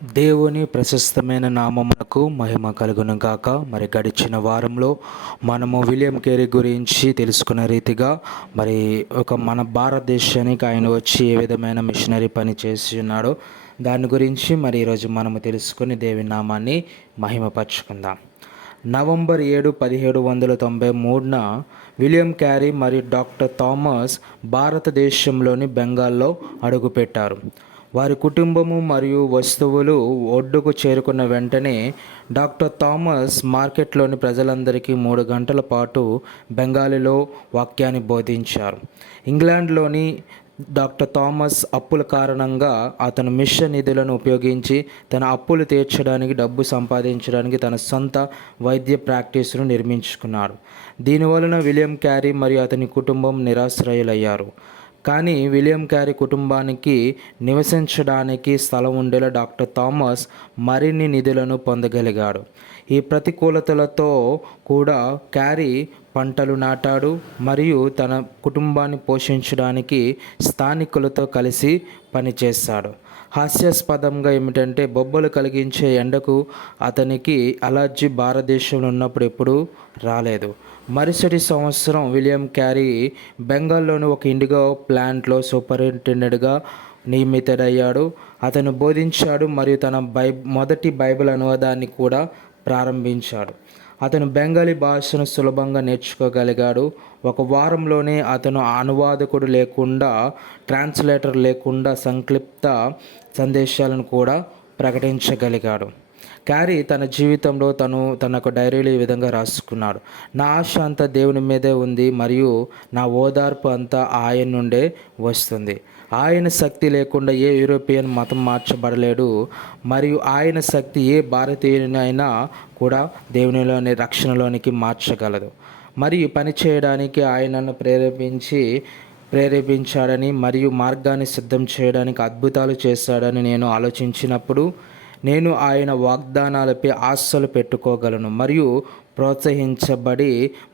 దేవుని ప్రశస్తమైన నామమునకు మహిమ కలుగును గాక. మరి గడిచిన వారంలో మనము విలియం కేరీ గురించి తెలుసుకున్న రీతిగా మన భారతదేశానికి ఆయన వచ్చి ఏ విధమైన మిషనరీ పని చేసి ఉన్నాడో దాని గురించి ఈరోజు మనము తెలుసుకుని దేవుని నామాన్ని మహిమపరచుకుందాం. నవంబర్ 7, 1793న విలియం క్యారీ మరియు డాక్టర్ థామస్ భారతదేశంలోని బెంగాల్లో అడుగుపెట్టారు. వారి కుటుంబము మరియు వస్తువులు ఒడ్డుకు చేరుకున్న వెంటనే డాక్టర్ థామస్ మార్కెట్లోని ప్రజలందరికీ 3 గంటల పాటు బెంగాలీలో వాక్యాన్ని బోధించారు. ఇంగ్లాండ్లోని డాక్టర్ థామస్ అప్పుల కారణంగా అతను మిషన్ నిధులను ఉపయోగించి తన అప్పులు తీర్చడానికి, డబ్బు సంపాదించడానికి తన సొంత వైద్య ప్రాక్టీసును నిర్మించుకున్నాడు. దీనివలన విలియం క్యారీ మరియు అతని కుటుంబం నిరాశ్రయులయ్యారు. కానీ విలియం క్యారీ కుటుంబానికి నివసించడానికి స్థలం ఉండేలా డాక్టర్ థామస్ మరిన్ని నిధులను పొందగలిగాడు. ఈ ప్రతికూలతలతో కూడా క్యారీ పంటలు నాటాడు మరియు తన కుటుంబాన్ని పోషించడానికి స్థానికులతో కలిసి పనిచేశాడు. హాస్యాస్పదంగా ఏమిటంటే బొబ్బలు కలిగించే ఎండకు అతనికి అలర్జీ భారతదేశంలో ఉన్నప్పుడు ఎప్పుడూ రాలేదు. మరుసటి సంవత్సరం విలియం క్యారీ బెంగాల్లోని ఒక ఇండిగో ప్లాంట్లో సూపరింటెండెంట్గా నియమితుడయ్యాడు. అతను బోధించాడు మరియు తన మొదటి బైబిల్ అనువాదాన్ని కూడా ప్రారంభించాడు. అతను బెంగాలీ భాషను సులభంగా నేర్చుకోగలిగాడు. ఒక వారంలోనే అతను అనువాదకుడు లేకుండా, ట్రాన్స్లేటర్ లేకుండా సంక్షిప్త సందేశాలను కూడా ప్రకటించగలిగాడు. క్యారీ తన జీవితంలో తనకు డైరీలో ఈ విధంగా రాసుకున్నాడు: నా ఆశ అంతా దేవుని మీదే ఉంది మరియు నా ఓదార్పు అంతా ఆయన నుండే వస్తుంది. ఆయన శక్తి లేకుండా ఏ యూరోపియన్ మతం మార్చబడలేడు మరియు ఆయన శక్తి ఏ భారతీయునైనా కూడా దేవునిలోని రక్షణలోనికి మార్చగలదు. మరియు పని చేయడానికి ఆయనను ప్రేరేపించాడని మరియు మార్గాన్ని సిద్ధం చేయడానికి అద్భుతాలు చేశాడని నేను ఆలోచించినప్పుడు నేను ఆయన వాగ్దానాలపై ఆశలు పెట్టుకోగలను మరియు ప్రోత్సహించబడి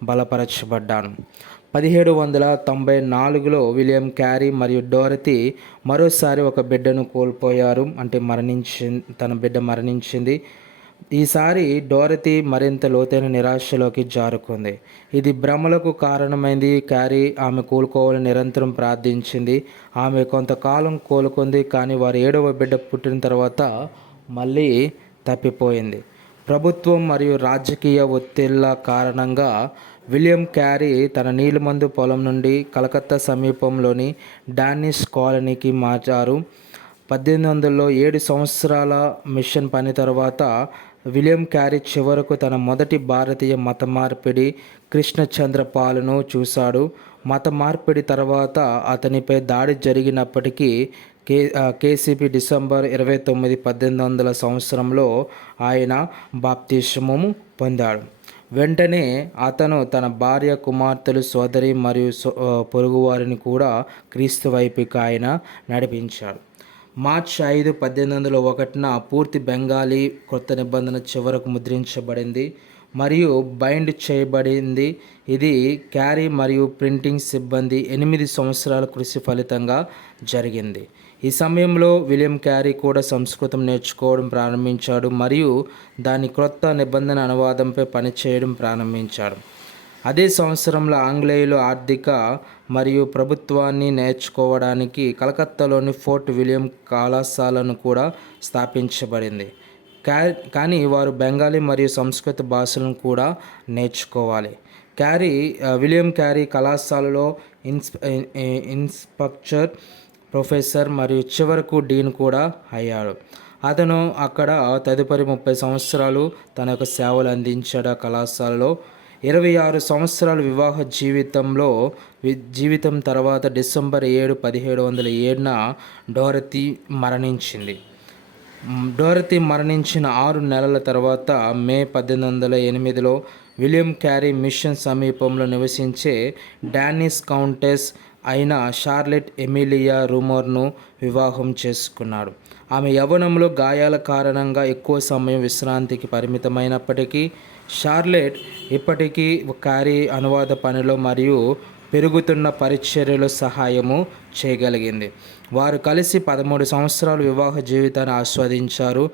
బలపరచబడ్డాను. 1794లో విలియం క్యారీ మరియు డోరతీ మరోసారి ఒక బిడ్డను కోల్పోయారు. తన బిడ్డ మరణించింది. ఈసారి డోరతీ మరింత లోతైన నిరాశలోకి జారుకుంది. ఇది భ్రమలకు కారణమైంది. క్యారీ ఆమె కోలుకోవాలని నిరంతరం ప్రార్థించింది. ఆమె కొంతకాలం కోలుకుంది, కానీ వారి 7వ బిడ్డ పుట్టిన తర్వాత మళ్ళీ తప్పిపోయింది. ప్రభుత్వం మరియు రాజకీయ ఒత్తిళ్ల కారణంగా విలియం క్యారీ తన నీలిమందు పొలం నుండి కలకత్తా సమీపంలోని డానిష్ కాలనీకి మార్చారు. 1800లో 7 సంవత్సరాల మిషన్ పని తర్వాత విలియం క్యారీ చివరకు తన మొదటి భారతీయ మత మార్పిడి కృష్ణచంద్రపాల్ను చూశాడు. మత మార్పిడి తర్వాత అతనిపై దాడి జరిగినప్పటికీ కేసీపీ డిసెంబర్ 29, 1800 సంవత్సరంలో ఆయన బాప్తిస్మము పొందాడు. వెంటనే అతను తన భార్య, కుమార్తెలు, సోదరి మరియు పొరుగువారిని కూడా క్రీస్తు వైపుకి ఆయన నడిపించాడు. మార్చి 5, 1801న పూర్తి బెంగాలీ కొత్త నిబంధన చివరకు ముద్రించబడింది మరియు బైండ్ చేయబడింది. ఇది క్యారీ మరియు ప్రింటింగ్ సిబ్బంది 8 సంవత్సరాల కృషి ఫలితంగా జరిగింది. ఈ సమయంలో విలియం క్యారీ కూడా సంస్కృతం నేర్చుకోవడం ప్రారంభించాడు మరియు దాని క్రొత్త నిబంధన అనువాదంపై పనిచేయడం ప్రారంభించాడు. అదే సంవత్సరంలో ఆంగ్లేయులు ఆర్థిక మరియు ప్రభుత్వాన్ని నేర్చుకోవడానికి కలకత్తాలోని ఫోర్ట్ విలియం కళాశాలను కూడా స్థాపించబడింది. కానీ వారు బెంగాలీ మరియు సంస్కృత భాషలను కూడా నేర్చుకోవాలి. విలియం క్యారీ కళాశాలలో ఇన్స్ట్రక్టర్, ప్రొఫెసర్ మరియు చివరకు డీన్ కూడా అయ్యాడు. అతను అక్కడ తదుపరి 30 సంవత్సరాలు తన యొక్క సేవలు అందించాడు. ఆ కళాశాలలో 26 సంవత్సరాల వివాహ జీవితం తర్వాత డిసెంబర్ 7, 1707న డోరతీ మరణించింది. డోరతీ మరణించిన 6 నెలల తర్వాత మే 1808లో విలియం క్యారీ మిషన్ సమీపంలో నివసించే డానిష్ కౌంటెస్ అయిన షార్లెట్ ఎమిలియా రూమర్ను వివాహం చేసుకున్నాడు. ఆమె యవ్వనంలో గాయాల కారణంగా ఎక్కువ సమయం విశ్రాంతికి పరిమితమైనప్పటికీ షార్లెట్ ఇప్పటికీ క్యారీ అనువాద పనిలో మరియు పెరుగుతున్న పరిచర్యలో సహాయము చేయగలిగింది. వారు కలిసి 13 సంవత్సరాలు వివాహ జీవితాన్ని ఆస్వాదించారు.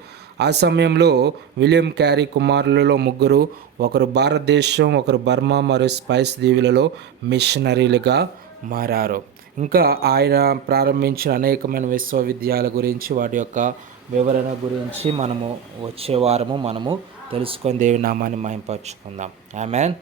ఆ సమయంలో విలియం క్యారీ కుమారులలో ముగ్గురు, ఒకరు భారతదేశం, ఒకరు బర్మా మరియు స్పైస్ దీవులలో మిషనరీలుగా మారారు. ఇంకా ఆయన ప్రారంభించిన అనేకమైన విశ్వవిద్యాలయాల గురించి, వాటి యొక్క వివరణ గురించి మనము వచ్చే వారము తెలుసుకొని దేవుని నామాన్ని మహింపరచుకుందాం. ఆమేన్.